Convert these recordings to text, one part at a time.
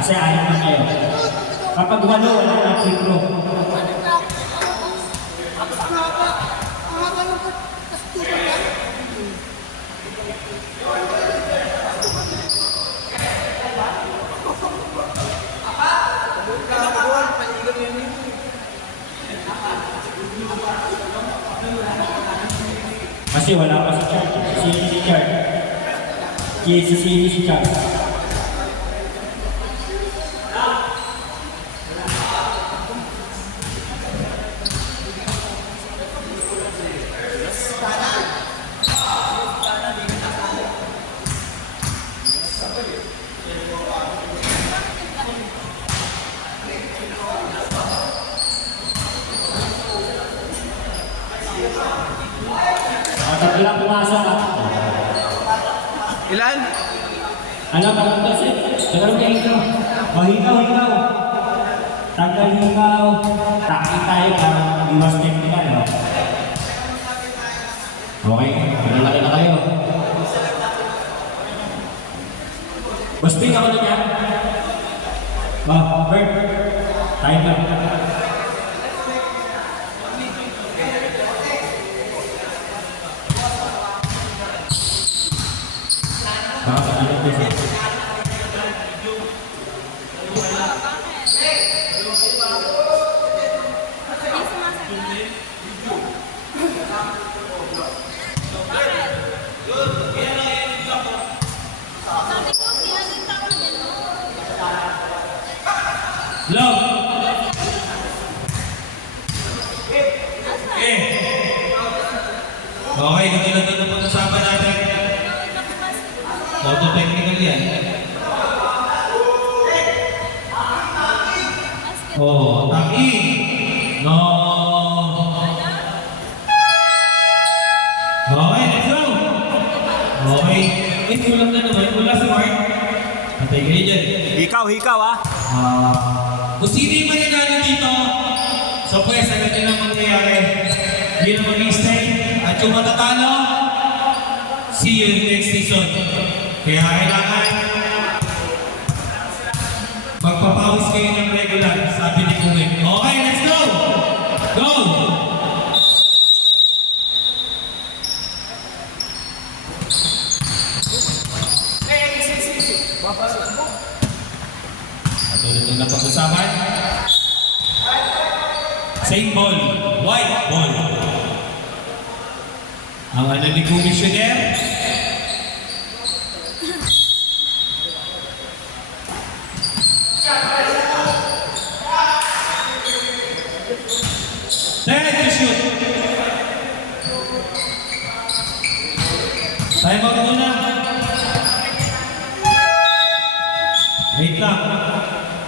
Kasi ayaw na kayo. Kapag walo, wala na free throw. Kasi wala pa si Char. Sino si Char? Sino si Char? Tatlo pumasok ka. Ilan? Ano ba ito kasi? Tagal ka ikaw. O ikaw. Tagal ikaw. Taki tayo para iwas technical. No? Okay, pinalaki na kayo. Basting ako na niya. Bert. Time na. Low. Okay, katulad na pag-usapan natin. Auto-technical yan. Oh, taki. No. Okay, let's go. Okay. Kulang na naman. Kulang si Mark. Patay kayo dyan. Hikaw ah. Kung sino yung mananalo dito, so pues, alam nyo na mangyayari. Yun ang mag-stay. At yung matatalo, see you next season. Kaya kailangan magpapawis kayo ng regular, sabi ni Kungin. Okay, let's go! Go! At ulit na pag-usapan. Same ball, white ball. Ang anak ni Commissioner. Then to shoot. Time out muna. Wait lang.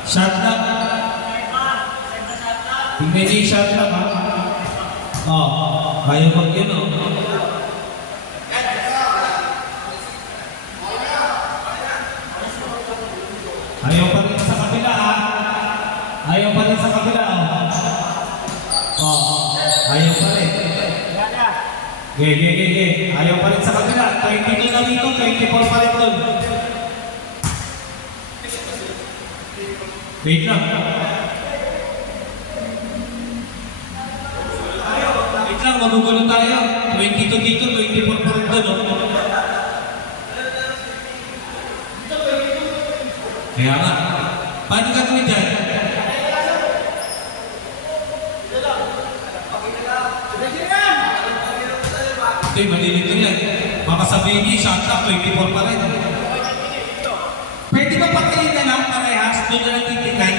Shot lang. Tingnan niyo yung shot lang ha. Ayaw mag yun Ayaw pa rin sa kabila ha. Ayaw pa rin sa kabila ayaw pa rin. Ge. Ayaw pa rin sa kabila. 22 na dito, 24 pa rin doon. Wait lang. Wait lang, magugulo tayo. 22 dito, 24 pa rin doon. Kaya nga, paano gagawin dyan? Hindi, malilito yan. Baka sabihin niya, shot up, 24 pa rin. Pwede ba patayin na lang parehas? Doon na lang titikay?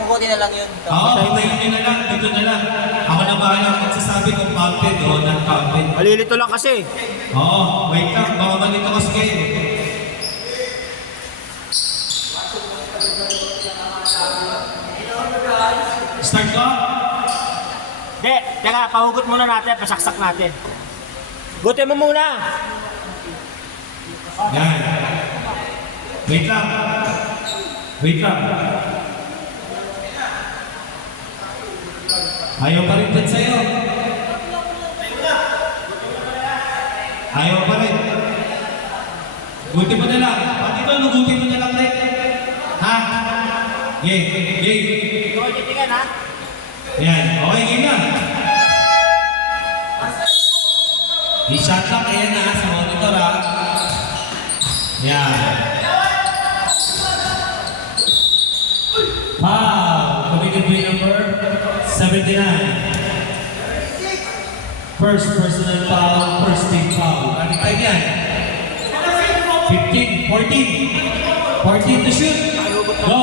Kukunin na lang yun. Oo, patayin nyo na lang. Dito na lang. Ako na bahala magsasabi kung counted o non-counted. Malilito lang kasi. Oo, wait lang. Baka malito kasi kayo. Start ko? Hindi, teka, pahugot muna natin, pasaksak natin. Gutin mo muna. Yan. Wait lang. Ayaw pa rin dyan sa'yo. Ayaw pa rin. Gutin mo na lang. Pati ko, lugutin mo na lang rin. Game. Yan. Okay, game na. I-shot clock. Ayan na sa monitor ha. Yan. Foul. Committed by number 79. First personal foul, first team foul. Ano tayo yan? 15, 14. 14 to shoot. Go!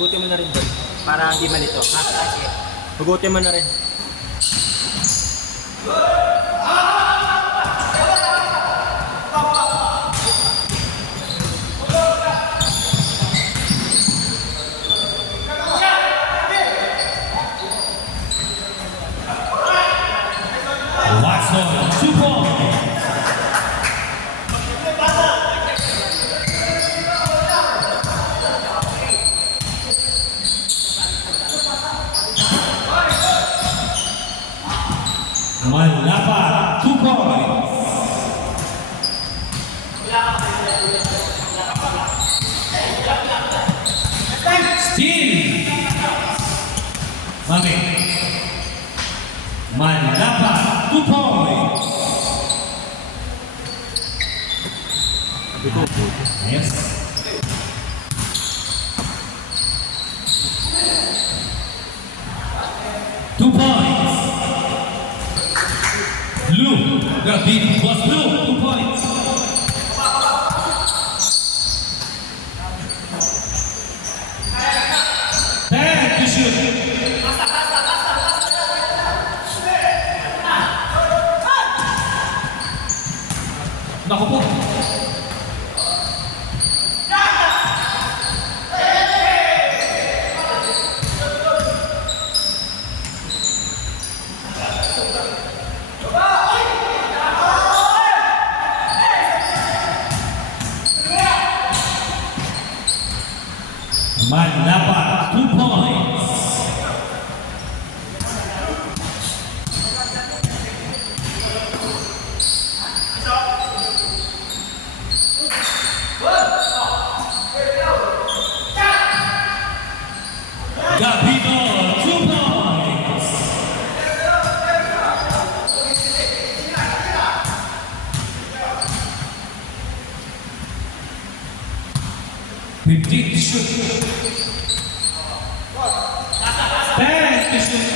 Hugutin mo na rin doon. Para hindi malito. Ha? Hugutin mo na rin. Watson, 2 points. Malapa, 2 points. Steal. Mami. Malapa, 2 points. Yes. Two points. Blue. The big was blue. 2 points. Bad to shoot. Naku po. Manlapa, 2 points. Gabino, 2 points. Fifteen to shoot. Bad to shoot.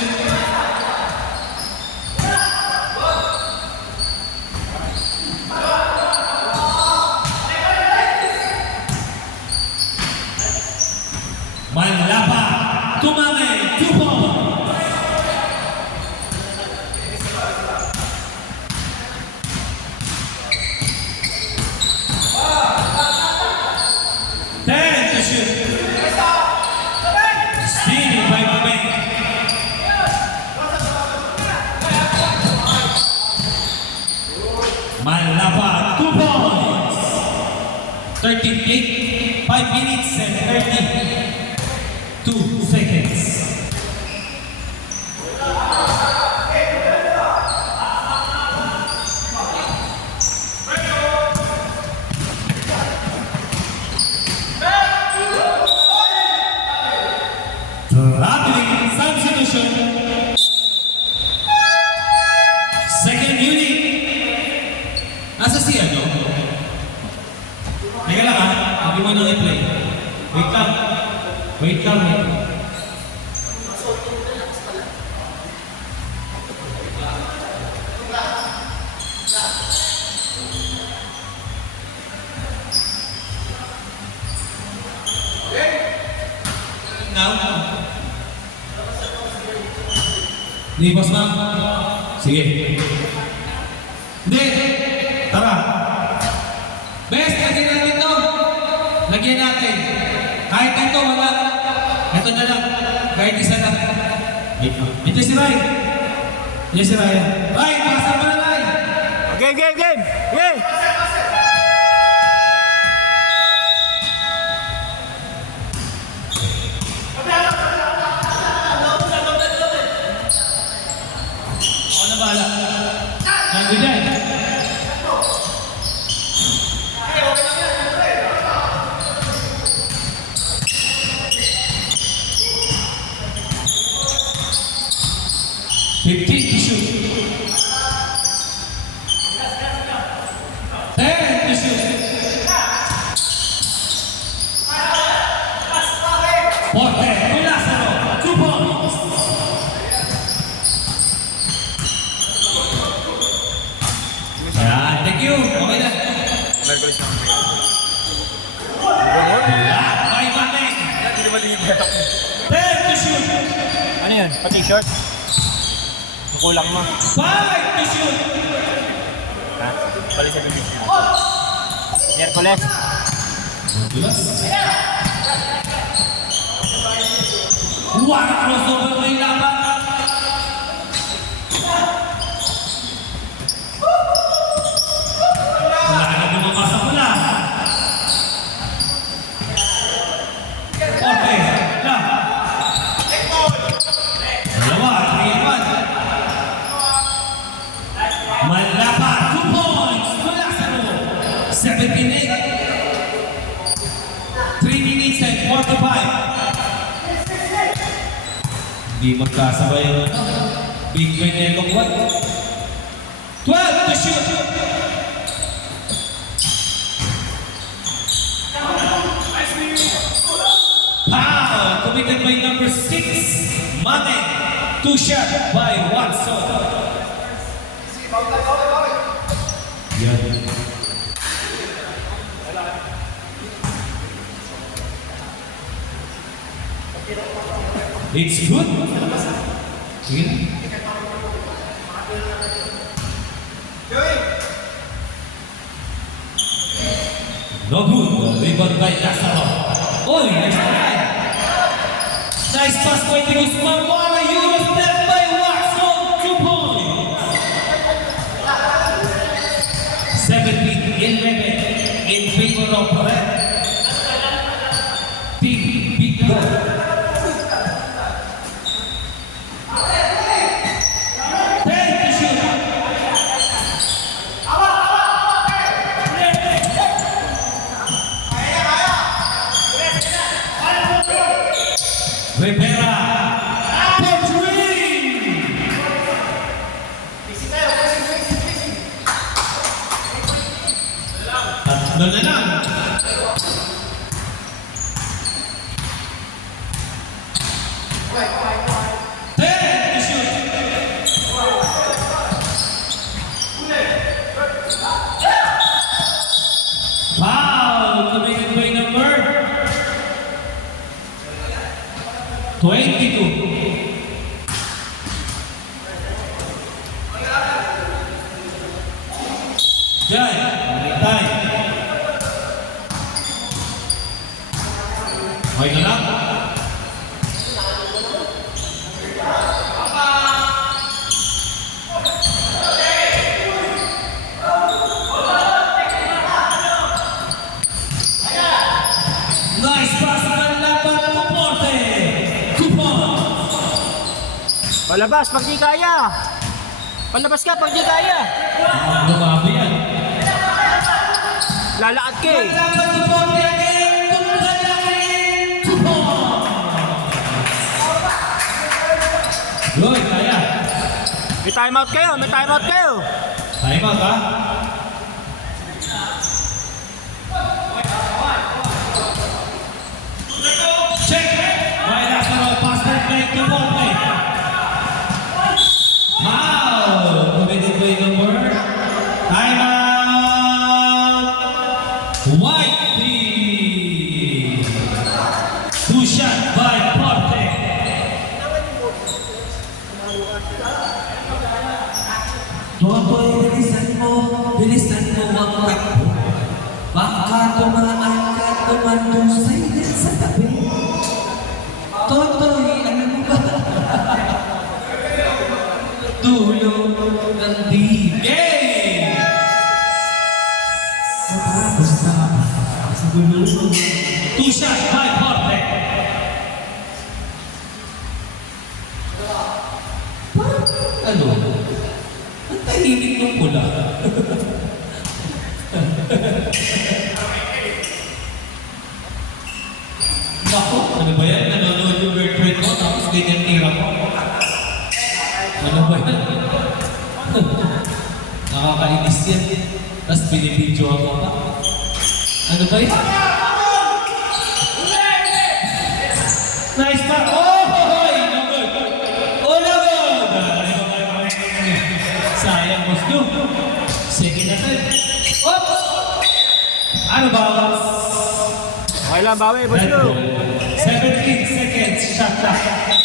Manlapa, Tumame, 2 points. Ten to shoot. Stealing by Mame. Manlapa, 2 points. 13-8, 5 minutes and 32 seconds. Traveling substitution. Second unit. Nasa si ano? Teka lang ha. Hindi mo nang i-play. Wait lang. Wait lang. Now? Hindi, boss ma'am. Sige. Hindi. Tara. Best, lagyan natin to. Lagyan natin. Kahit ito, wala. Ito na lang. Kahit isa lang. Ito si Ryan. Ito si Ryan. Ryan, pasang mo na Ryan. Game! Game! Ako na bahala. Nandiyo dyan. 15 to shoot. 10 to shoot. 40 to Lazaro. 2 points. Ayan, thank you. Okay na. Merkulis na. Ayan, may matik. Hindi naman libre ako. 10 to shoot. Ano yun? Pati short? Kukulang mo. 5 to shoot. Ha? Bali sa bibig. Merkulis. One crossover may laban. Wala na bumabasa ko na. Okay, na. Dalawa, 3-1. Malapa, 2 points. Wala sa mo. 17-8. 3 minutes and 45. Hindi magkasabay ang Big Ben Elong 1. 12 to shoot. Foul committed by number 6, Mane. 2 shot by Watson. Yan. It's good. Sige na. No good. Rebound by Lazaro. Oy, nice try. Nice pass by the Guzman. Wala Euro step by Watson. 2 points. 17-11 in favor of Red. Team Big Goal. 10 to shoot. Rivera. Portrait. Tatlo na lang. Ten to shoot. Foul committed by number 22. Jai, time. Okay na lang. Nice pass ng laban ng Porte. 2 points. Palabas pag di kaya. Palabas ka pag di kaya. Grabe yan. Lalakad ka eh. Laban ng Porte again. Tumbalaki. 2 points. Good, kaya. May timeout kayo, may timeout kayo. Time out ha? Check! May Lazaro, pass and play to Porte. Foul! Committed by number. Time out! White team! 2 shot by Porte. Totoy, bilisan mo ang takbo. Baka tumaan ka, tumandusay din sa tabi. Totoy, alam mo ba? Dulo ng digay. Basta, sa dulo. 2 shots by Porte. Ano? Ang tahimik ng pula. Ako, ano ba yan? Nanonood yung girlfriend ko, tapos ganyan tira ko. Ano ba yan? binibidyo ako pa. Ano ba yun? Nice pass! Oh! Hoy! No good! Oh, no good! Sayang, boss do. Second attempt. Oh! Ano ba? Okay lang, bawi, boss Lu. 17 seconds. Shot clock.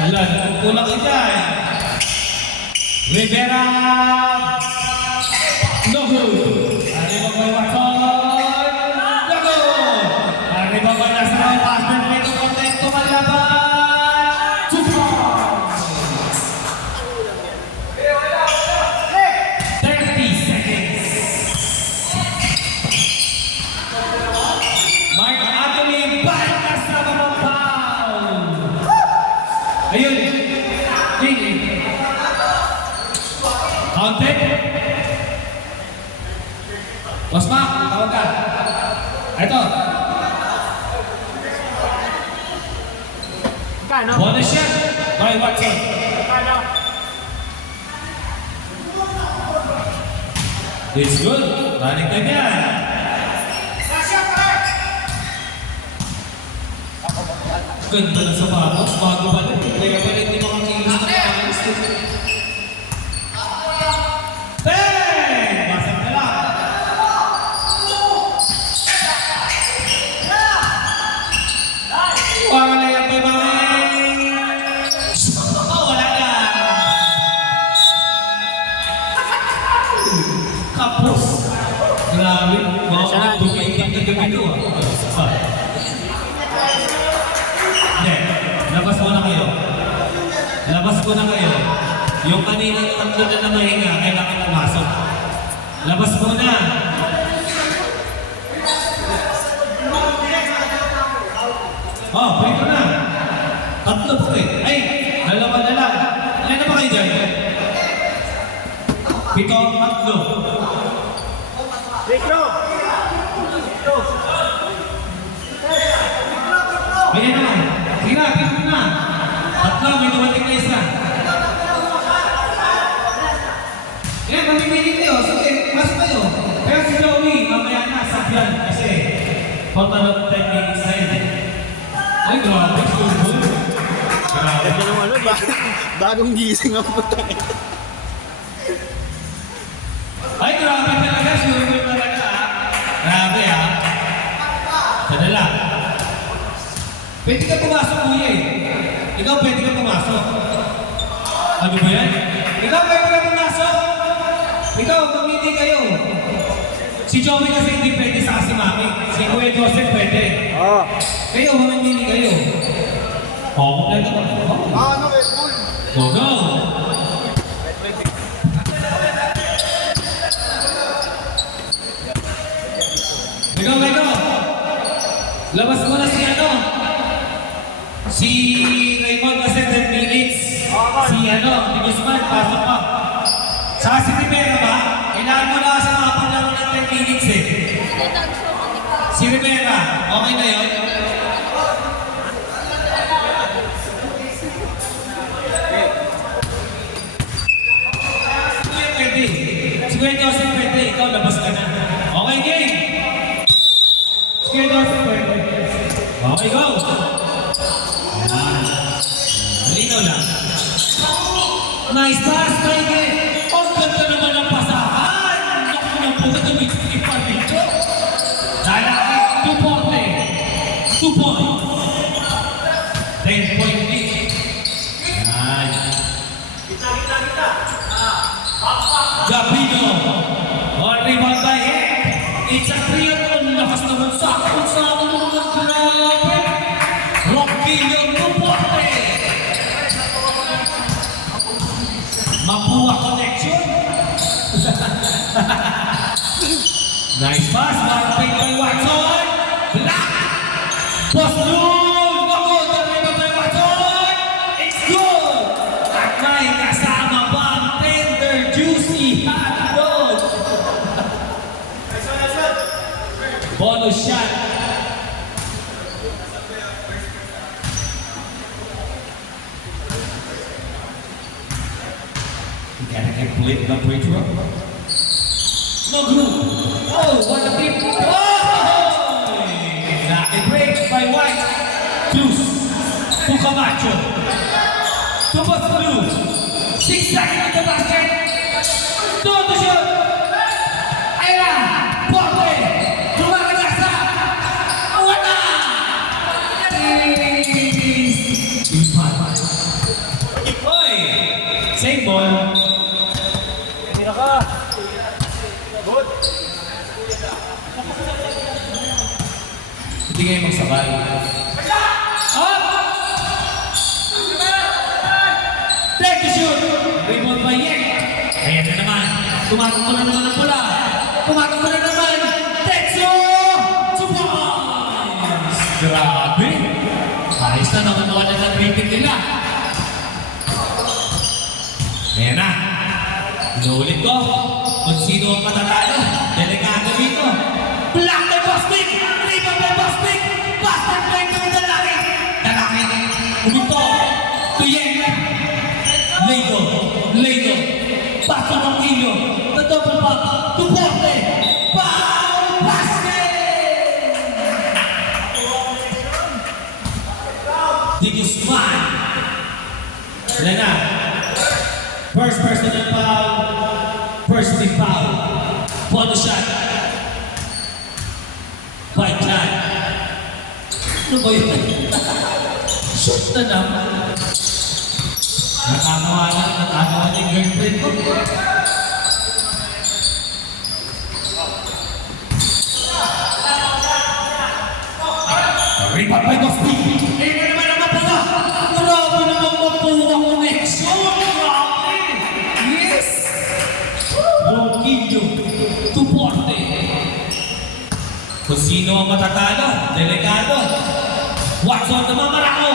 Hala, kulang ka dyan. Rivera! No good! Arriba ko yung Watson! No good! Arriba ko yung Nasaraw. Pass na rin ito. Content kumalaban! Super! 30 seconds. Mark Anthony, balik na sa mga foul! Ayun! Tingin! Counted! Wasma, tawag ka. Ito. Kano? Bonus shot by Watson. It's good. Running time yan. Ganda na sapatos. Bago pa rin. Kaya pa rin hindi makakilos na pangayos. Bang! Basag na lang. Parang na yan, bay, wala na. Kapos. Grabe. Baka dumiting na gamito ah. Hindi. Labas mo na kayo. Labas ko na kayo. Yung kaninang tatlo na namahinga, kailangan pumasok. Labas mo na. Oh, pwede na. Tatlo po eh. Ay, dalawa na lang. Ilan na ba kayo dyan? 7, 3. Retro! Ayan na. Tira, tira na. Tatlo, may dumating na isa. Yan, mamimili kayo. Sige, mas kayo. Pero si Joey, mamaya na, sabyan. Kasi, total of 10 minutes na yun. Ay, grabe. School. Grabe. Ganda naman ano, bagong gising ang putang. Ay, grabe talaga. Sure talaga. Grabe ah. Sana lang. Pwede ka pumasok, kuya eh. Ikaw pwede ka pumasok. Ano ba yan? Ikaw pwede ka pumasok. Ikaw, mamili kayo. Si Joey kasi hindi pwede sa si Mami. Si Kuya Joseph pwede. Oo. Kayo, mamili kayo. Oo, kompleto ka. Ano, Red Bull? Go, go! Ikaw. Labas mo na si ano? Si Raymond kasi 10 minutes. Si ano, si Guzman, pasok ka. Saka si Rivera ba? Kailangan mo na kasi makapaglaro ng 10 minutes eh. Si Rivera, okay na yun? Kuya pwede. Si Kuya Joseph pwede. Ikaw, labas ka na. Okay, game. Si Kuya Joseph pwede. Okay, go. Ayan. Malinaw lang. Nice pass, Mike. Ang ganda naman ang pasahan. Naku na po, tumitikin pa dito. Lalaki, 2 points. 2 points. 10-point lead. Ayan. Gabino. On rebound by him. It's a 3-on-1. Lakas naman sa akin sa mga grabe. Rocky yung Duporte. Mapua connection. Nice pass. One pick by Watson. Black. Post rule. Bako. Daliba by Watson. It's good. At may kasama pa ang tender juice. You gotta get played the break through. No group. Oh, what a tip. Oh! Lucky break by White. Cruz. To Camacho. To Boss Blue. 6 seconds in the basket. To the shot. Ayan. Porte. Lumakagasa. Wala. Oy. Same ball. Tira ka. Good. Hindi kayo magsabay. Up! Take the shoot! Rebound by Yek. Ayan na naman. Tumatakbo na naman ang pula. Tumatakbo na naman. Tetsu! 2 points! Grabe! Ayos na nakukuha na ng rating nila. Ayan na. Inuulit ko. Kung sino ang matatalo. Delikado dito. Block by Bostic! Rebound by Bostic! Bastard by ng lalaki! Lalaki! Huminto! Tuyek! Lego! Lego! Paso ng kilo! Na double pop! Tuporte! Foul! Basket! Di Guzman! Wala na! First personal foul! First team foul! Bonus shot! By Jan! Ano ba yun? Shoot na naman! Nakakawa niya yung girlfriend ko. Rebound by Gosti. Eh, na naman ang mapula. Grabe naman mapula connection. Grabe. Yes. Ronquillo. Tuporte. Kung sino ang matatalo, delegado. Watson na mamarako.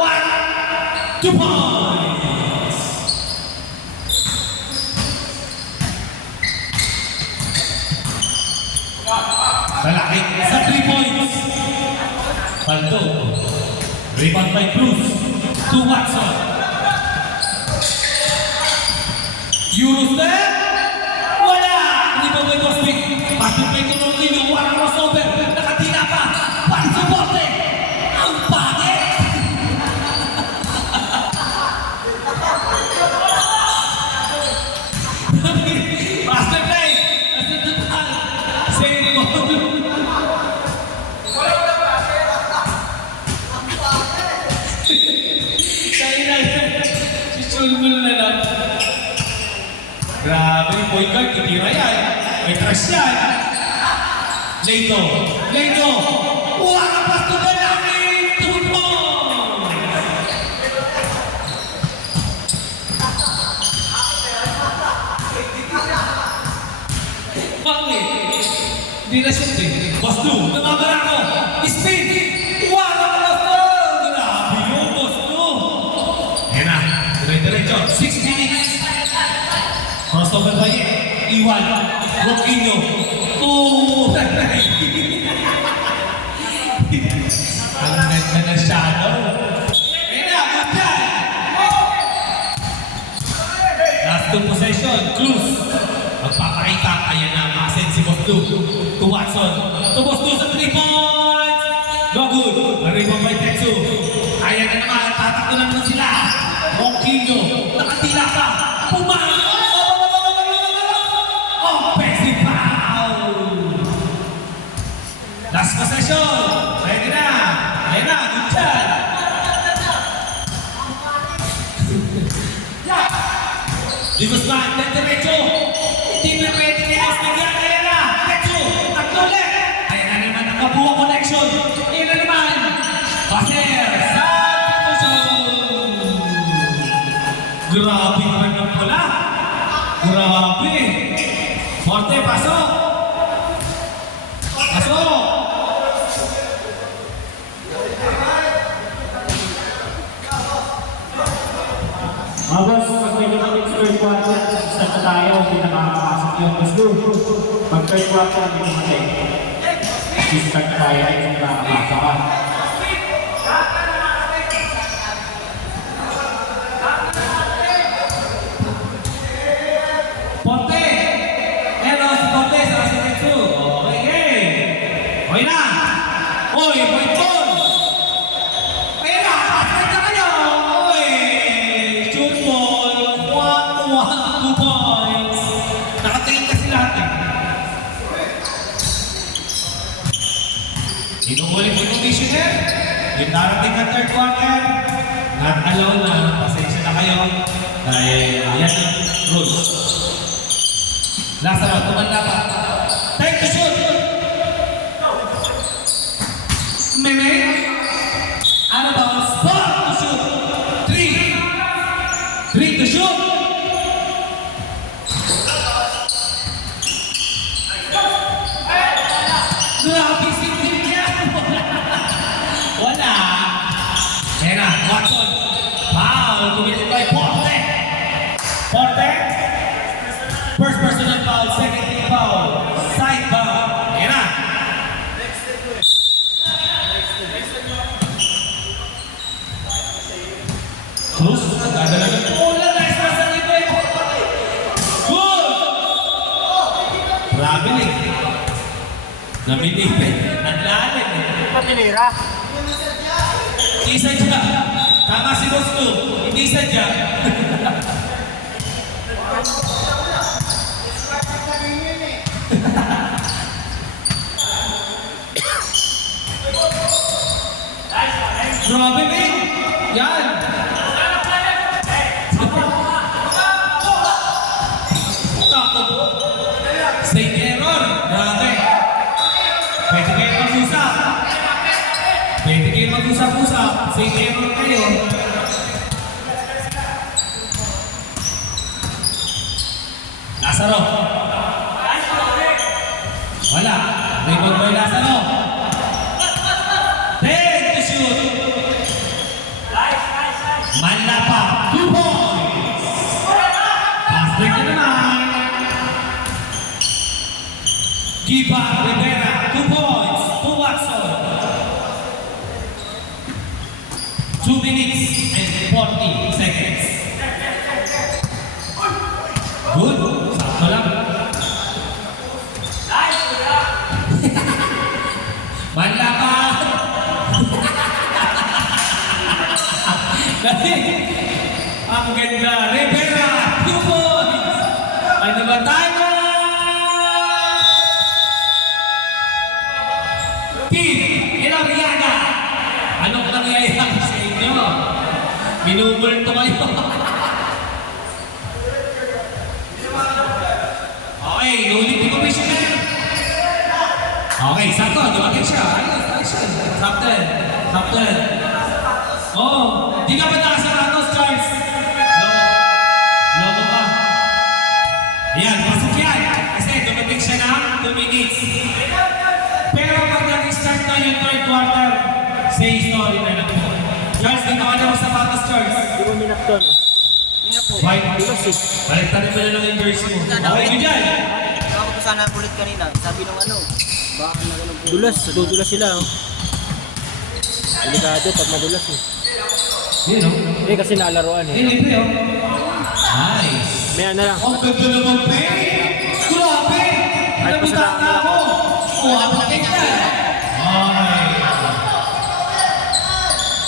1, 2 points. Lalaki sa 3 points. Paldo. Rebound by Cruz. To Watson. Eurostep. Wala. Rebound by Cosmic. Pati pa ito ng Lino. Walang crossover. Nakatila pa. Pansuporte. Ang pangit. Master play. Master total. Save goal. Sulmul na lang. Grabe, boy guard, itira yan. May crush yan. Leito. Leito. Wala pa ito na namin. Tuto. Bakit? Hindi na shoot eh. Bastu, namabara ko. Spin. Wala pa ito. Grabe yun, Bastu. Yan na. Diretso, 6 minutes. Crossover ba yun? Iwan. Ronquillo. Oh! Ang ganda na shadow. Ayun na, good time. Last 2 possession. Cruz. Magpapakita. Ayan na, ma-send si Bostu. To Watson. To Bostu sa 3 points. No good. Rebound by Tetsu. Ayan na naman. Tatakbo na naman sila. Ronquillo, nakatila pa, pumain! Offensive foul! Last possession! Ready na! Ayan na, good job! Di Guzman, diretso! Hindi na pwede ni Osmig yan! Ayan na! Diretso! Tatlo ulit! Ayan na naman ang kabuha connection! Ayan na naman! Baser! Grabe naman ng pula. Grabe. Forte, pasok. Pasok. Mga boss, pag medyo kami sa third quarter, start na tayo, hindi na makakapasok yung gusto. Pag third quarter, hindi namatay. Start na tayo, hindi na makakapasok ka. May darating na third quarter. Not alone na. Pasensya na kayo. Dahil yan ang rules. Lazaro, tumanda pa. Time to shoot! Meme. Ano ba? Spot to shoot. 3 to shoot. Grabe si Cynthia. Wala. Ayan na, Watson. Foul, committed by Porte. Porte. First personal foul, second team foul. Side foul. Ayan na. Cruz, dadala ng bola. Nice pass sa libre. Good. Traveling. Naminipin. Naglalim. Patinira. Hindi sadya. Tama si Gusto. Hindi sadya. Grabe, Bing! Yan! Saint error! Grabe! Pwede kayo mag-usap. Pwede kayo mag-usap-usap. Saint error kayo. Lazaro. Wala. Rebound by Lazaro. Take the shoot. Manlapa. 2 points. Pass break na naman. Giba Rivera. 2 points. To Watson. 2 minutes and 40 seconds. Good. Sakto lang. Manlapa. Ang ganda. Rivera. 2 points. Ano ba tayo? Team Ilariaga. Anong nangyayari sa inyo? Minumulto kayo. Okay, nulit yung commissioner. Okay, sakto. Dumating siya. Ayos siya. Captain. Oh, di ka pa nakasaratos, Charles. Logo pa. Ayan, pasok yan. Kasi dumating siya na 2 minutes. Pero pag nag-start na yung third quarter, say story na lang po. Charles, di ka ka na sapatos, Charles. Hindi mo minakton. White. Dulas eh. Baliktad mo na lang yung jersey mo. Okay, good yan. Ako pa sana ulit kanina, sabi nung ano, baka na ganun po. Dulas. Dudulas sila. Oh. Delikado pag madulas eh. Yun, no? Eh kasi nalaruan eh. Libre, oh. Nice. May ano lang. Ang ganda naman, pe! Grabe! Kahit pa sa Nabutan na ako! Oh, apating ka! Ay!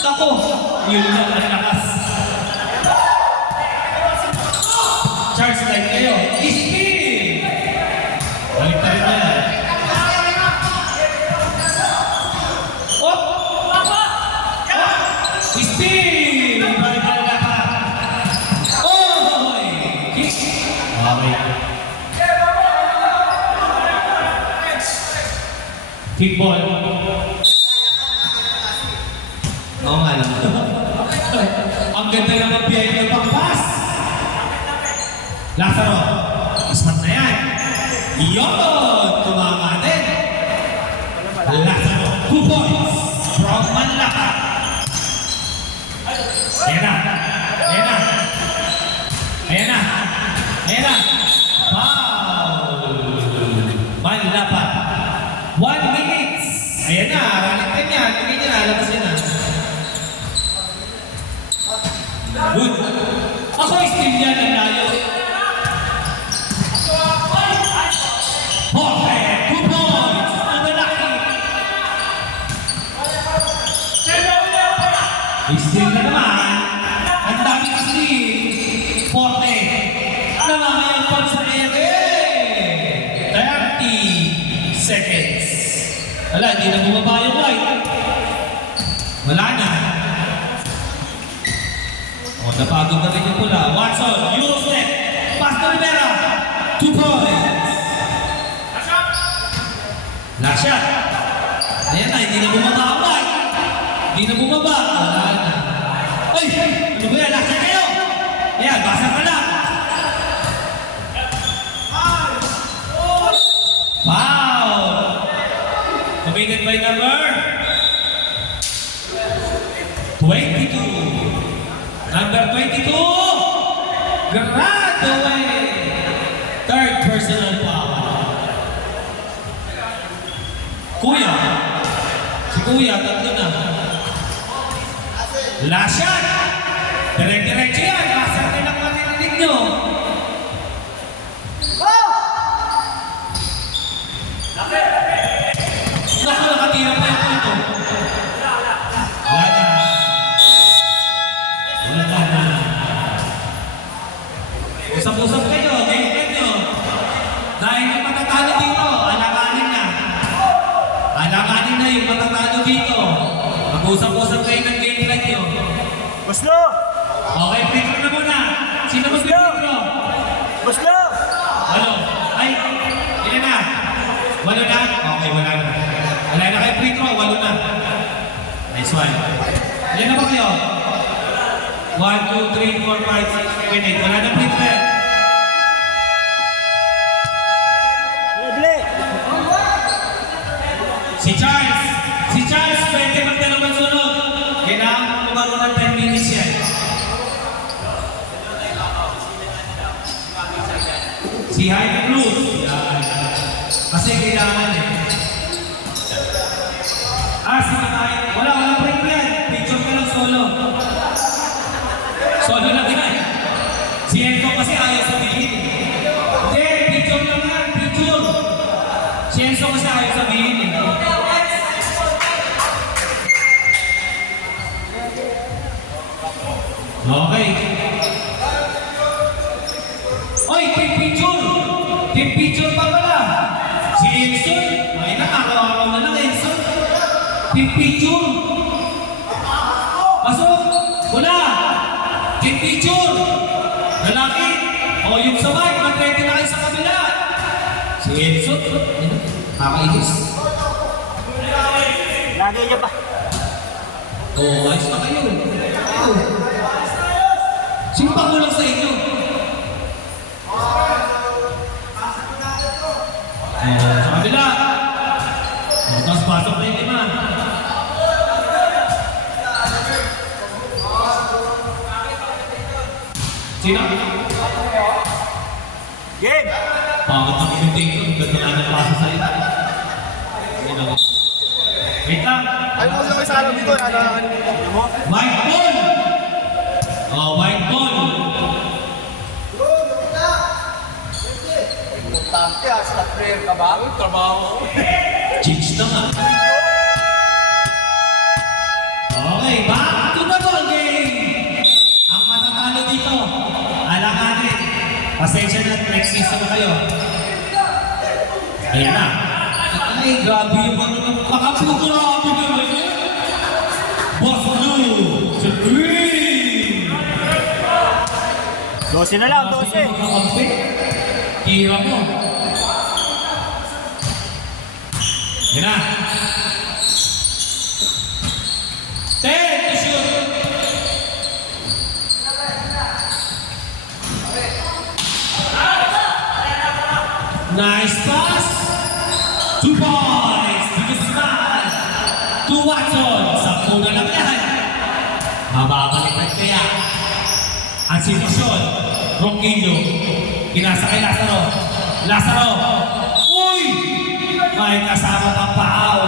Ako! Yun lang ang lakas. Charles like kayo. Spin! Balik tayo na. Oh! Spin! Balik tayo na pa. Oh! Kick! Okay. Kickball. Oo nga lang. Ang ganda naman biyay ng pang-pass. Lazaro. Ismat na yan. Iyon! Tumama din. Lazaro. 2 points. From Manlapa. Ayan na. Ayan na. Ayan na. Ayan na. Foul. Manlapa. 1 minute. Ayan na. Ralit ka niya. Tingin niya na. Labas niya na. Good. Ako steam niya ng layo. Perfect. 2 points. To the lucky. Steam na naman. Ang dami steam. Forte. Namamayang pag sa ere. 30 seconds. Wala, hindi na bumaba yung white. Wala Napagod na rin yung pula. Watson, Eurostep, pass to Rivera. 2 points. Last shot. Ayan na, hindi na bumaba ang White. Hindi na bumaba. Wala na. Ay! Ano ba yan? Last shot kayo! Ayan, basa ka lang. Foul! Committed by number 22. Number 22, Gradaway. Third personal foul. Kuya. Si Kuya, tatlo na. Last shot. Direct-diretso yan. Basta rin ang marinig nyo. Naku, nakatira pa yung punto. Wala na. Wala na. Usap-usap kayo. Game nyo. Dahil yung matatalo dito, alakanin na. Alakanin na yung matatalo dito. Mag-usap-usap kayo ng game plan nyo. Buslo! Okay, free throw na muna. Sino mag-free throw? Buslo! Ano? Ay, ilan na? 8 na? Okay, wala na. Wala na kayo free throw, 8 na. Nice one. Ilan na ba kayo? 1, 2, 3, 4, 5, 6, 7, 8. Wala na free throw yan. Bili! Si Charles, pwede magtanong ng sunod. Kailangan lumaro ng 10 minutes yan. Si Jaime Cruz. Yan. Kasi kailangan eh. Si Matay. Wala break yan. Picture ka lang solo. Solo lang yan. Si Enzo kasi ayaw sabihin. Hindi, picture lang yan. Picture. Si Enzo kasi ayaw sabihin eh. Okay. Oy, team picture! Team picture pa pala! Si Enson! Ay, nakakawaw na lang, Enson! Team picture! Pasok! Wala! Team picture! Lalaki! O, yung sa white, mag-ready na kayo sa kabila! Si Enson! Kakainis! Lagi niya pa. Oo, ayos na kayo! Sino pa kulang sa inyo? Sa kabila. Tapos pasok na yung 5. Sino? Game! Bakit ang inuting ko? Ang ganda nga ng paso sa'yo. Ayun ako. Wait lang. Ay, mo sa isa dito. White ball! Oh, white ball! Importante sa player ka ba? Trabaho. Chicks na nga. Okay, back to the ball game! Ang matatalo dito, alanganin. Pasensya na, next season na kayo. Ayan na. Ay, grabe yung mga grabe naman yun. Boss Blue, to green! 12 na lang, 12. Kakampi. Tira mo. Yan na. 10 to shoot. Nice pass. 2 points. Biggest man. To Watson. 10 na lang yan. Mababalikan kaya. Ang sitwasyon. Ronquillo. Pinasa kay Lazaro. Lazaro. Uy! May kasama pang paul.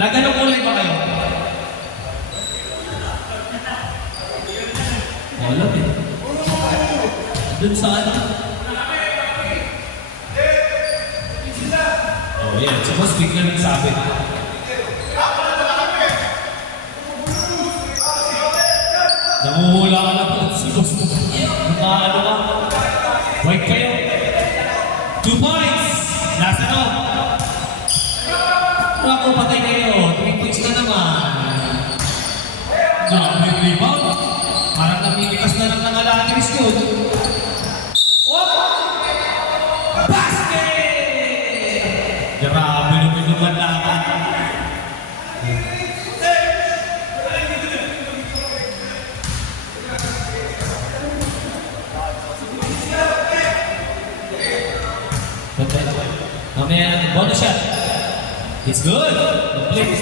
Laganong kulay ba kayo? Wala eh. Doon sa ano? Oh, yan. So, mas bigla nagsabi. Nanguhula ka na po. Ano ka? White kayo. 2 points. Lazaro. Ako patay kayo. 3 points na naman. Grabe yung rebound. Parang namimikas na lang ng alatris yun. Oh! Basket! Grabe yung pinaglandakan. Mamaya, bonus shot. It's good. Please.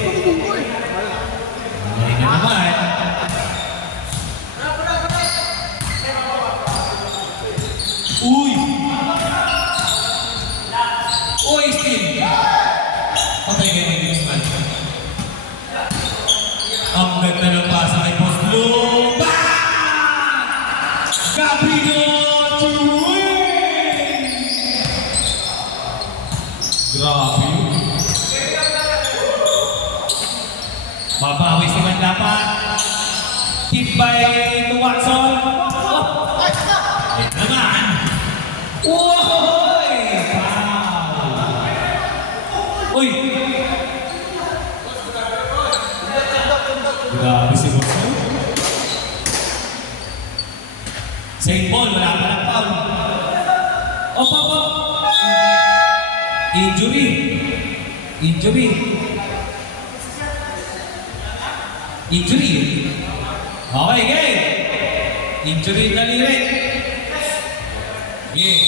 Ngayon na naman. Uy! Uy, Steve! Patay kayo ng Guzman. Ang ganda ng pasa kay Boss Blue. Bang! Gabino to win! Grabe. Mabawi si Man dapat. Tibay to Watson. Oh! Ayan naman. Uy! Wow! Uy! Grabe si Watson. Same ball, wala pa ng foul. Op, op, op! Injury. Injury. Injury. Okay, game. Injury na lirik. Game.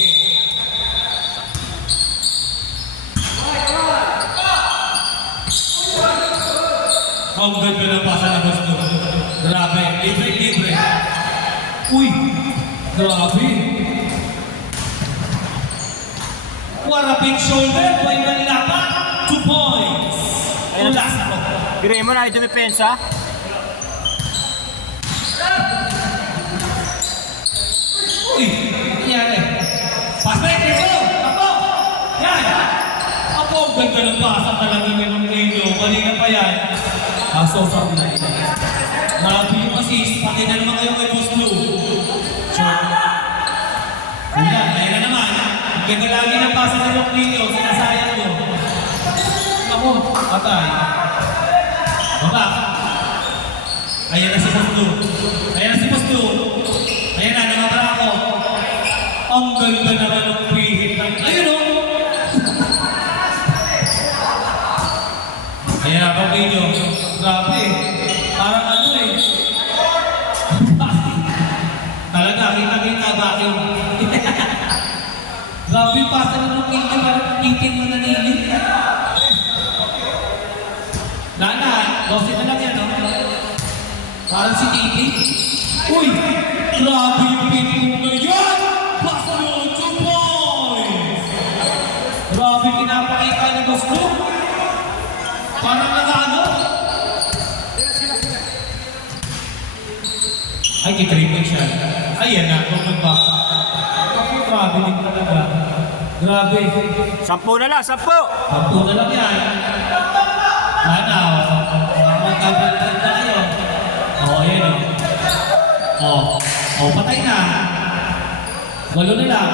Ang ganda ng pasa na gusto. Grabe. Libre, libre. Uy! Grabe. What a big shoulder. Boy Manilapa. 2 points. Ulas ako. Birahin mo na yung dumipensa. Uy! Nangyari. Pass break. Let's go. Ako. Yan. Ako ang ganda ng pasa talaga ng Nino. Kanina pa yan. Sobrang na ito. Grabe yung assist. Pati na naman kayo kay Boss Blue. Short. Yan. Ayan na naman. Ang ganda lagi ng pasa ng Nino. Sinasayang nyo. Ako. Patay. Baba. Ayan na si Boss Blue. Ayan na si Boss Blue. Ayan na, namabara ako. Ang ganda naman ng free hit. Ayun o. Ayan na, Pabino. Grabe. Parang ano eh. Talaga, kita-kita vacuum. Grabe, pasa na ng Pino. Parang titin mo na nilin. Nana, 12 na lang yan, no? Parang si Titi. Uy! Grabe yung pinipong na yan! Basta mo, 2 points! Grabe pinapakita ng Boss Blue. Parang nag-ano? Ay, kitripping siya. Ayan na, tulog ba? Grabe din talaga. Grabe. 10 na lang, 10! 10 na lang yan. Ano? Magkabalitan na kayo. Ayan o. Patay na. 8 na lang.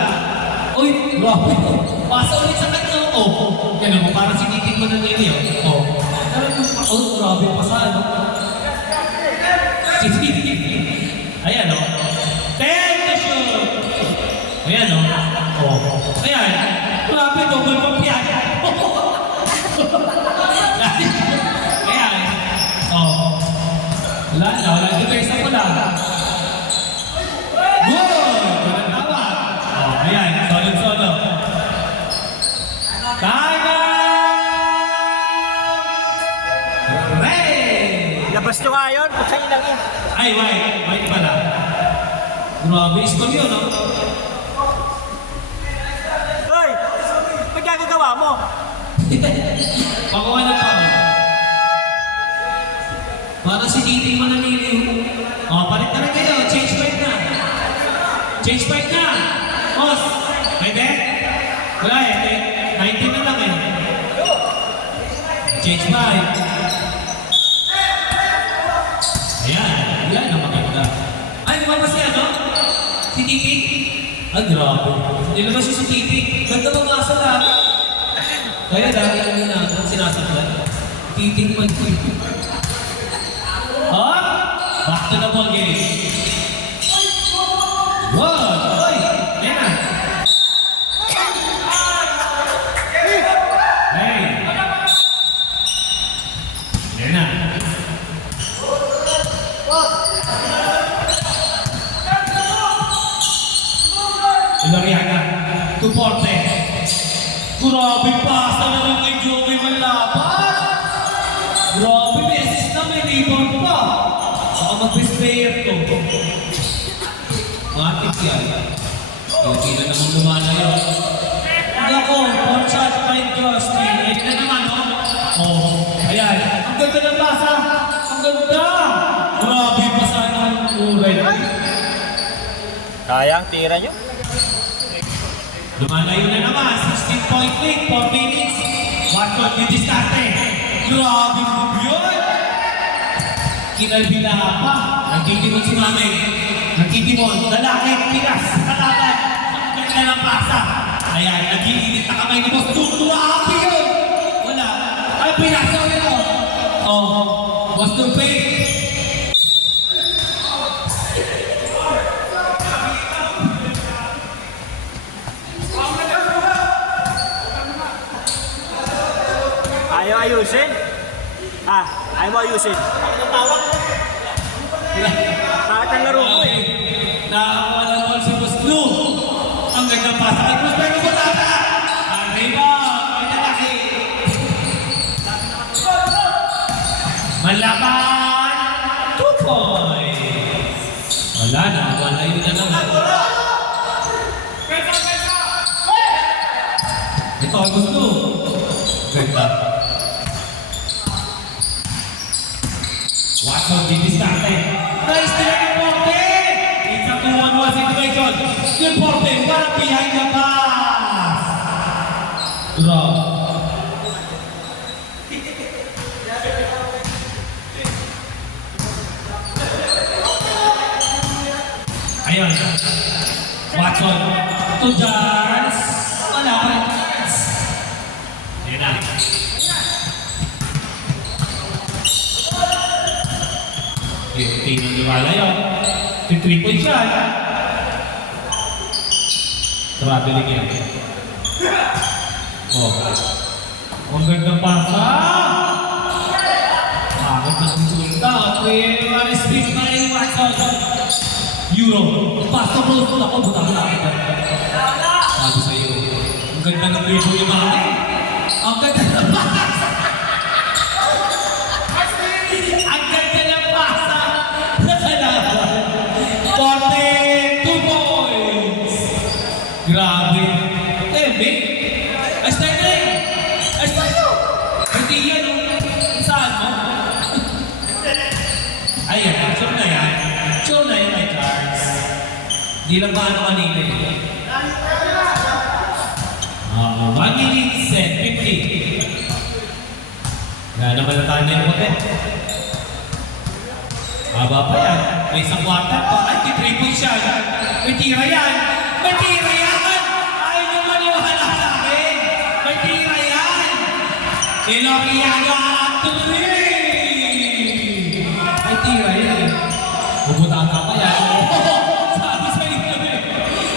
Uy, grabe. Pasa ulit sa kanya. Yan o, parang sinitin mo na nila yun. Grabe pasa, ano? Ayan o. 10 na shoot. Ayan o. Ayan. Grabe, double pump yan. Ayan. Wala na, wala na defense na pula. Good! Walang tawa. Ayan, solid-solo. Time out! Ray! Labas nyo nga yun, putang inang yun. Ay, white pala. Grabe, score yun, no? Hoy! Ba't gagagawa mo? Pakuha na pa. Para si Titing mananiliw. Palit na rin kayo. Change bike na. Change bike na. Boss, pwede? Wala eh. 19 na lang eh. Change bike. Ayan ang maganda. Ay, lumabas si ano? Si Titing? Ay, grabe. Nilabas siya si Titing. Ganda mga asa lang. Kaya dahil lang yun natin sinasaktan. Titing man ko. Back to the ball game. One. Oy, yan na. Hey. Yan na. Iloriaga. Tuporte. Grabe pasa na lang kay Joey Malaban. Grabe, beses na may rebound pa. Baka mag-best player to. Matik yan. Hindi na naman lumalayo. Nako, one shot by Justin. Ito na naman, no? Oh, ayan. Ang ganda ng pasa. Ang ganda. Grabe, pasa ng uray. Kayang tira nyo? Lumalayo na naman. 16-point lead, 4 minutes. Watford, didiskarte. Grabe move yun. Kinalbila pa. Nagtitimon si Mame. Nagtitimon. Lalaki, tiras. Kalaban. Ang ganda ng pasa. Ayan, nag-iinit na kamay ni Boss Duke. Grabe yun. Wala. Ay, pinasaw yun o. Oh, Boss Duke. Ayaw ayusin? Ayaw mo ayusin? Bakit ang laro mo eh? Nakakawala naman si Boss Duke. Ang ganda ng pasa. Ay, Boss Duke, butata. Arriba. Ay, lalaki. Malaban. 2 points. Wala na. Wala yun na naman. Ito ang gusto. Ganda. Watson, didiskarte. Nice nila ng Porte. It's a 2-1-1 situation. Yung Porte, para behind the pass. Draw. Ayun. Watson. To Jars. Wala pa rin Jars. Ayan na. Tingnan nyo wala yun. 3-point shot. Traveling yan. Oh. Ang gandang pasa. Bakit na kusulta? Pwede wala space na yung Watson. Euro. Pasto close na ako. Butang na. Sabi sa'yo. Ang ganda ng triple ni Mane. Ang ganda ng pasa. Ang ganda ng pasa. Nakalaban. 42 points. Grabe. Big. Ay, Sterling. Ay, Sterling. Hindi yan, oh. Saan mo? Ayan, sure na yan. Sure na yan, my cards. Hindi lang ba ano kanina yun? 1 minute set, 50. Wala naman na tayo na yung puti. Haba pa yan. May isang quarter pa. Ay, titriple siya. May tira yan. May tira yan! Ayaw nyo maniwala sa akin. May tira yan. Iloriaga tuloy. May tira yan. Bubutata pa yan. Sabi sa inyo eh.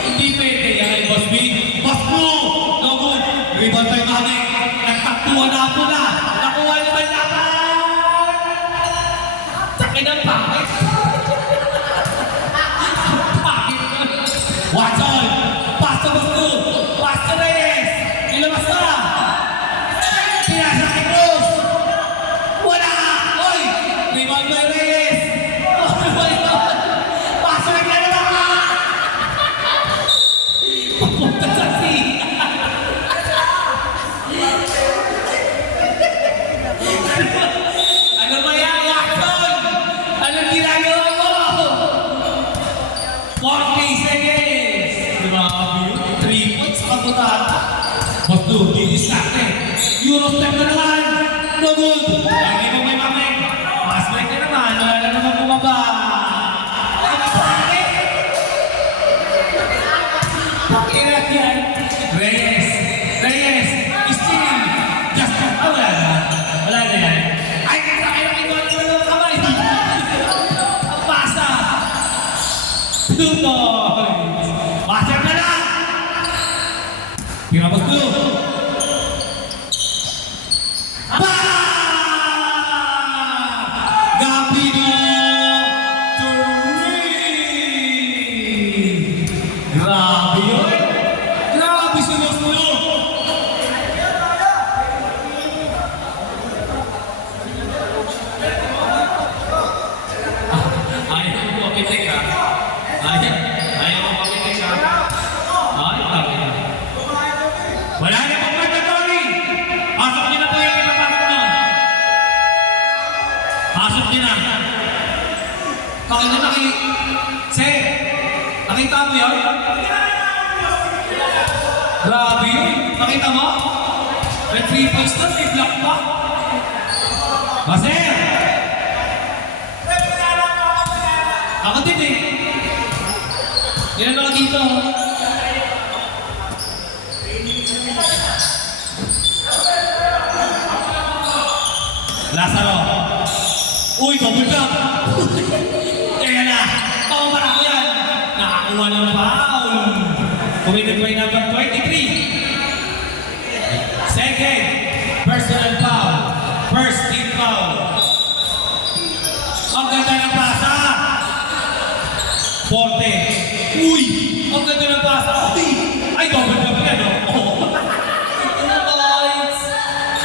Hindi pwede yan. Boss B. Boss Blue. No good. Rebound by Mane. Nagtaktuan na ako na. Nakuha naman laban. Sakin ang pangit. Pangit na. Watson. Pass to Boss Blue. Pass to Reyes. Ilabas na. Pinasa kay Cruz. Wala. Oy. Rebound by Reyes. Pass to Reyes na naman. Papunta sa C. Ano ba yan, Watson? Anong ginagawa mo? 40 seconds. Grabe yun. 3 points sa kabutata. Boss Duke, didiskarte. Euro step na naman. No good. Lagi mo may mamay. Pass break na naman. 2 points. Master na lang. Pinapos 2. Aba! Gabino! 3! Grabe yun! Grabe si Boss Blue! Ayaw mo mapitik ha? Ayaw mo mapitik ha? Wala na pong mandatory! Pasok niyo na po yung ipapasok nyo! Pasok niyo na! Pakita nakita mo yun? Grabe yun! Nakita mo? May 3 points na, may block pa! Maser! Ako din eh! Ilan ako dito? Lazaro! Uy, double block! Kaya na! Pamamara ko yan! Nakakuha ng foul! Committed by number 23! Second, personal foul! First team foul! Ang ganda ng pasa! Forte! Uy! Ang ganda ng pasa! Uy! Ay, double block yan, no? Oh!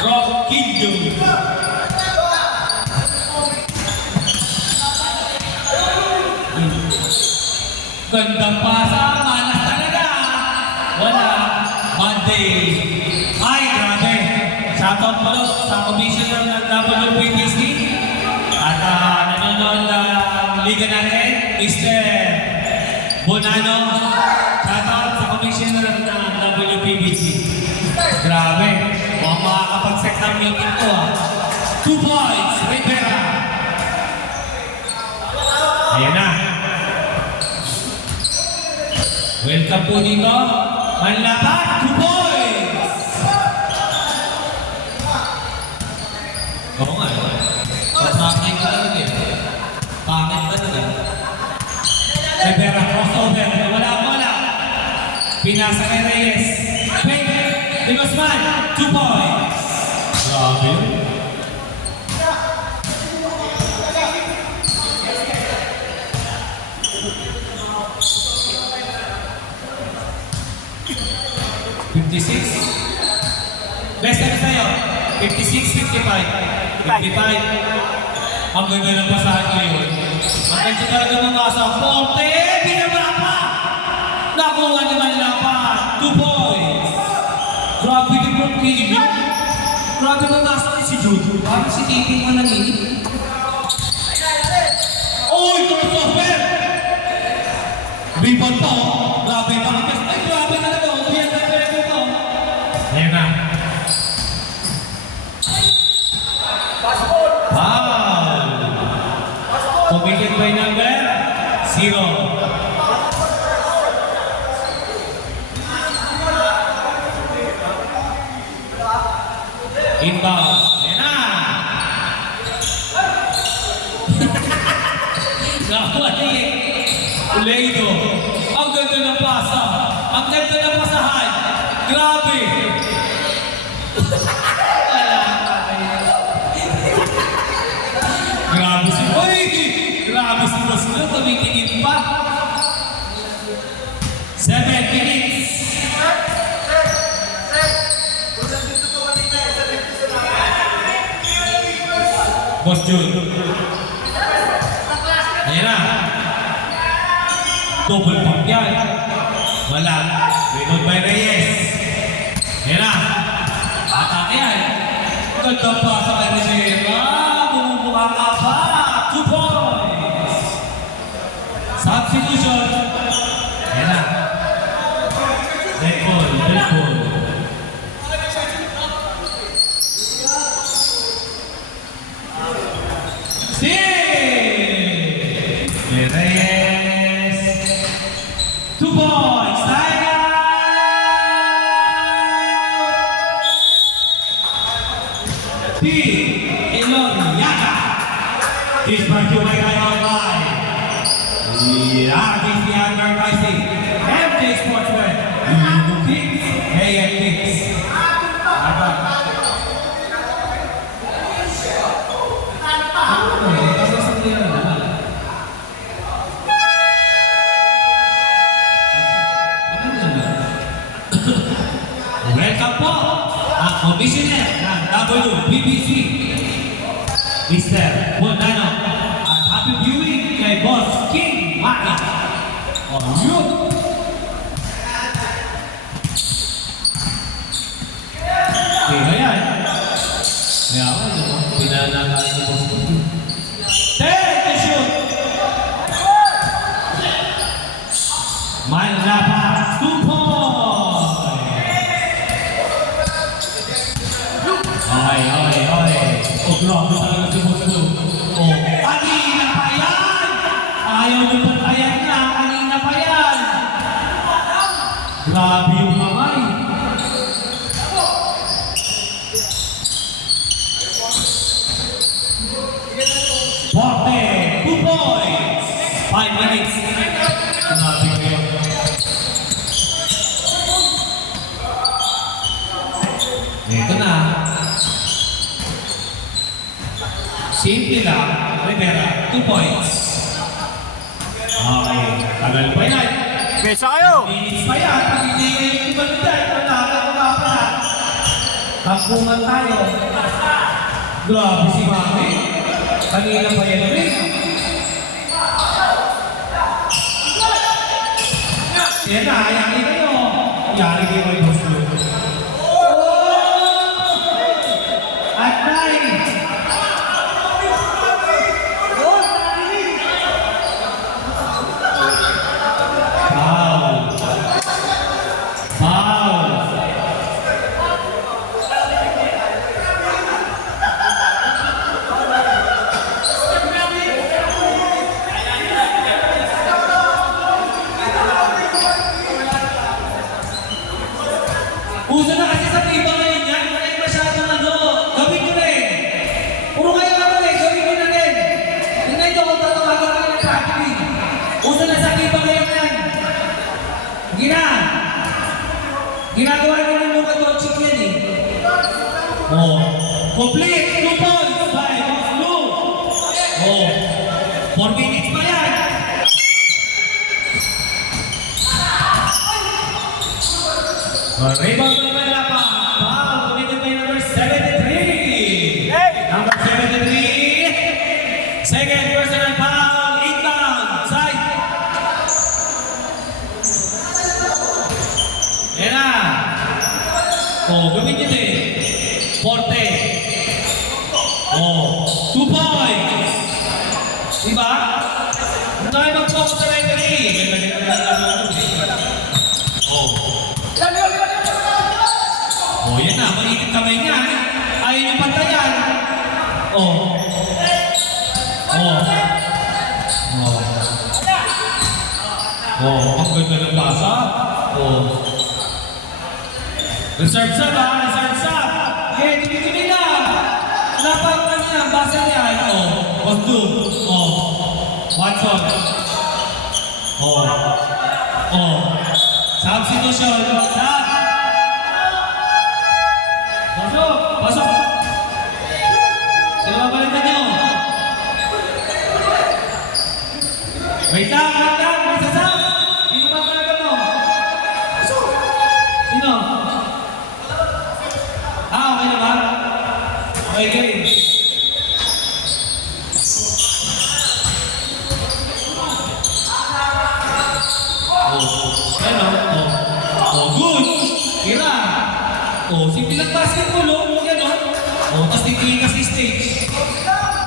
Rock Kingdom! Gandang pasa, malas talaga. Wala. Monday. Ay, grabe. Shoutout po sa commissioner ng WPBC at nanonood ng liga natin, Mr. Bonano. Shoutout sa commissioner ng WPBC. Grabe. Mukhang makakapag-set ng meeting to ah. 2 points, Rivera. Ayan na. Welcome po dito. Manlaban, 2 points! Oo nga. Pangit ka lang eh. Pangit ka lang eh. Rivera, crossover. Wala. Pinasa kay Reyes. Fake. Digosman, 2 points. Grabe. 56. Best ano sa'yo? 56, 55. 55. Ang ganda ng basahan ngayon. Ang ganda talaga mamasa. Forte! Binaba pa! Nakuha naman lapat. 2 points. Grabe din po Kimi. Grabe mamasa rin si Jude. Parang si Kimi mo nanginig. Uy! Crossover! Rebound pa oh. Grabe pa. Ay, grabe talaga. Ayan na. Foul! Committed by number 0. Inbound. Ayan na. Nakuha ni Uleido. Ang ganda ng pasa. Ang ganda ng pasahan. Grabe. Grabe si Boy! Grabe si Boss na, tumitingin pa. 7 minutes. Boss Jun. Ayan na. Double pump yan. Wala. Rebound by Reyes. Ayan na. Atake yan. Ganda pa sa Rivera. Bumubukha ka pa. 2 points. Substitution. Ayan na. Red ball. Reyes. 2 points. Time out. Team Ilong Yaka. This brought to you by Yeah, this is the advertising. MJ Sportswear. Illegal kicks. AM kicks. Aba. Welcome po ang Commissioner ng WBBC, Mr. Bondano. At happy viewing kay Boss King Maki. Oh, yun! Kaya yan. Kaya ako, pinanakaan ni Boss King. Take the shoot! Manlapa, 2 points! Okay. Oh, grabe talaga si Boss King. Oh, kanina pa yan! Ayaw nyo patayan na, kanina pa yan! Grabe yung kamay. Forte, 2 points! 5 minutes. Grabe kayo. Ito na. Simple lang. Rivera, 2 points. Okay. Tagal pa yan. Kesa kayo! Minutes pa yan. Pag hindi kayo kumanitay, panalo ka pala. Takbuhan tayo. Grabe si Mami. Kanina pa yan rin. Yan na, yari kayo. Yari kayo kay Boss King. At 9. Uso na kasi sa iba ngayon yan, kaya masyadong gawin nyo rin. Puro kayo gawin nyo na rin. Tingnan nyo kung tatawagan kayo ng traffic. Uso na sa iba ngayon yan. Ginagawa nyo ng mga toxic yan eh. Oh, complete, 2 points by Boss Lou. Oh, 4 minutes pa yan. Rebound by Manlapa. Foul committed by number 73. Number 73. Second personal foul. Inbound. Side. Yan na. Oh, gawin nyo din. Forte. Oh, 2 points. Diba? Kung tayo mag-focus sa referee. Oh. Oh, yan na. Mainit kamay niya. Ayaw niyo pantayan. Oh. Oh. Oh. Oh, ang ganda ng basa. Oh. Reserve sub ha? Reserve sub. Okay, tuloy-tuloy na. Napang na niya. Basa niya. Oh. Wagdu. Oh. Watson. Oh. Oh. Substitution. Sub. Pasok! Sino babalikan nyo? Wait lang! May sasam! Sino babalikan mo? Pasok! Sino? Okay na ba? Okay, game. Good! Kira! Simple lang basketball, gano'n. Tapos titingin ka sa stage.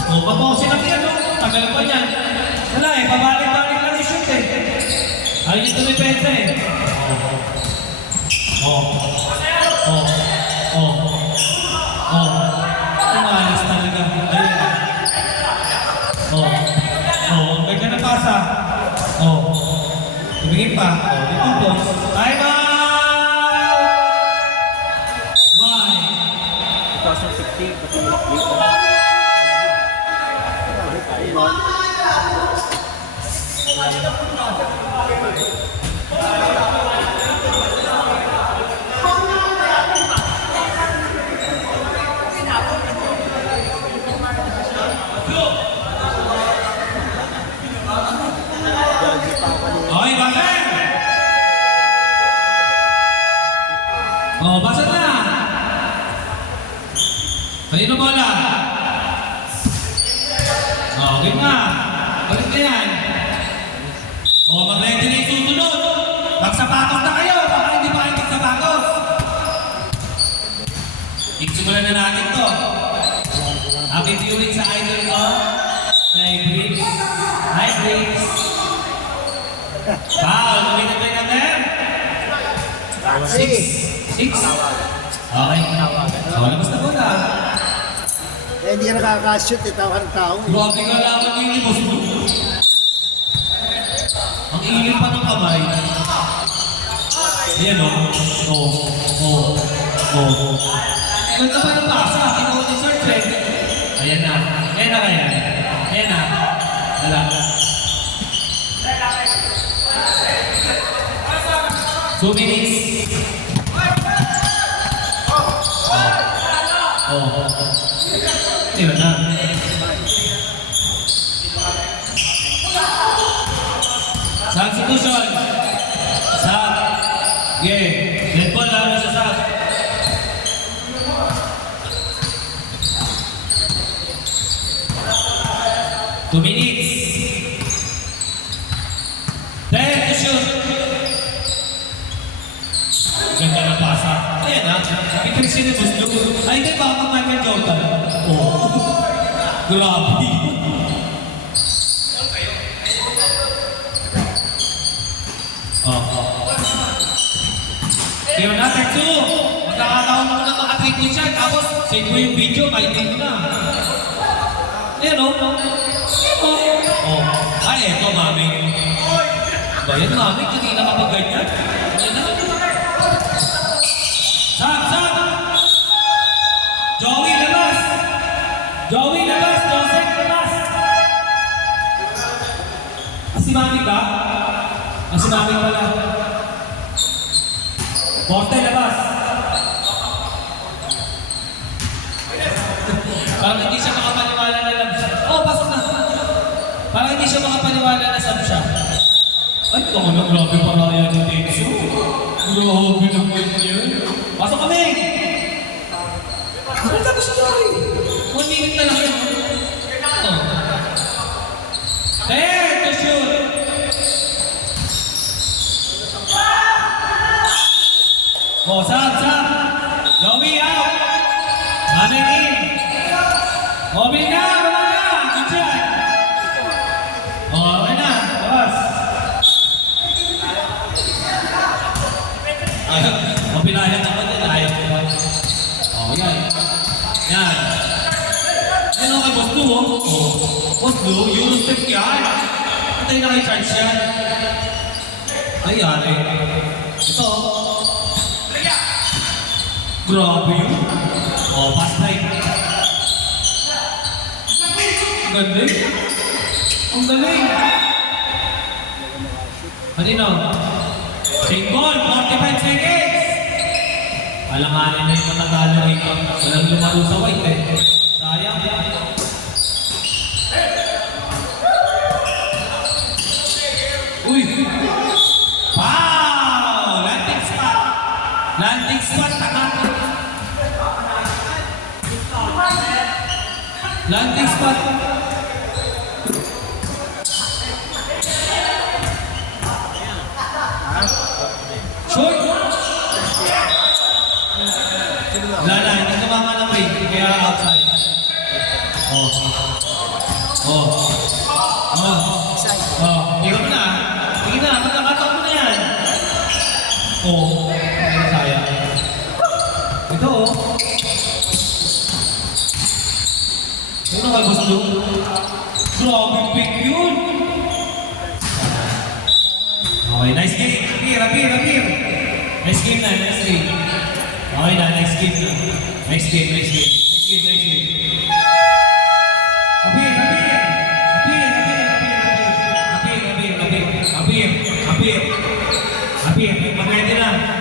Papausin lang yan, tagal pa yan. Wala pabalik-balik lang yung shoot eh. Ayun yung tumipensa eh. Umalis talaga. Ayun. Ganda na pasa. Tumingin pa. Dito po. Time out! 2015, Okay, bakit? Oh, basa na. Kanino bola? Oh, game na. Balik na yan. Oh, mag-ready na yung susunod. Magsapatos na kayo. Baka hindi pa kayo magsapatos. Simulan na natin to. Happy viewing sa idol ko. Hi, Briggs. Hi, Briggs. Foul. Kumita tayo natin. 6. Okay. So, labas na bola. Eh, hindi ka nakaka-shoot, tawag ng tao. Grabe ka lang ang ilim mo. Ang ilim pa ng kamay. Ayan o. Ganda pa ng pasa. Kinuha ni Sir Trent. Ayan na. Ayan na. Wala. 2 minutes. Ayan na. Substitution. Sub. Yeah. Red ball lang sa sub. Two minutes. 10 to shoot. Ganda ng pasa. Ayan na. Ito yung sinibus nyo. Ay, hindi ba ako Michael Jordan? Oh. Grabe. Kaya natin 2. Magkakataon mo na maka-3 point shot. Tapos, save mo yung video, kainin mo na. Ayan o. Ay, eto, mami. Ba yan, mami? Kanina ka pa ganyan? Ayan na. Sab! Joey, labas! Joseph, labas! Si mami ba? Si mami pala. Porte, labas! Parang hindi siya makapaniwala na labas. Oh, pasok na! Parang hindi siya makapaniwala na sab siya. Ay, grabe pa raya ni Tenso. Grabe naman yan. Pasok kami! Ano ka gusto tayo? 1 minute na lang yun. There to shoot! Oh, sab! Joey out! Maning in! Obi na! Wala na! Kitchen! Oh, okay na! Labas! Ayaw! Oh, pinayang naman din. Ayaw ko ba? Oh, yan! Yan! Yan ako kay Boss Blue, oh! Boss Blue, Eurostep yan! Patay na kay Charge yan! Ayan, ito, grabe yun. Oh, pass time. Ang galing. Ang galing. Kanino? Take ball, 45 seconds. Alanganin na yung matagalo rito. Walang lumaro sa white eh. Sayang. Uy! Wow! Landing spot, tama. Landing spot. Shoot! Wala na, hindi tumama ng ring, kaya outside. Hirap na. Sige na, magkakataon mo na yan. Sayang. Ito Ano ka gusto? Grabe pick yun! Okay, nice game. Rapir. Nice game na, nice game. Okay na, nice game na. Nice game. Rapir. Apir, mag-ready na.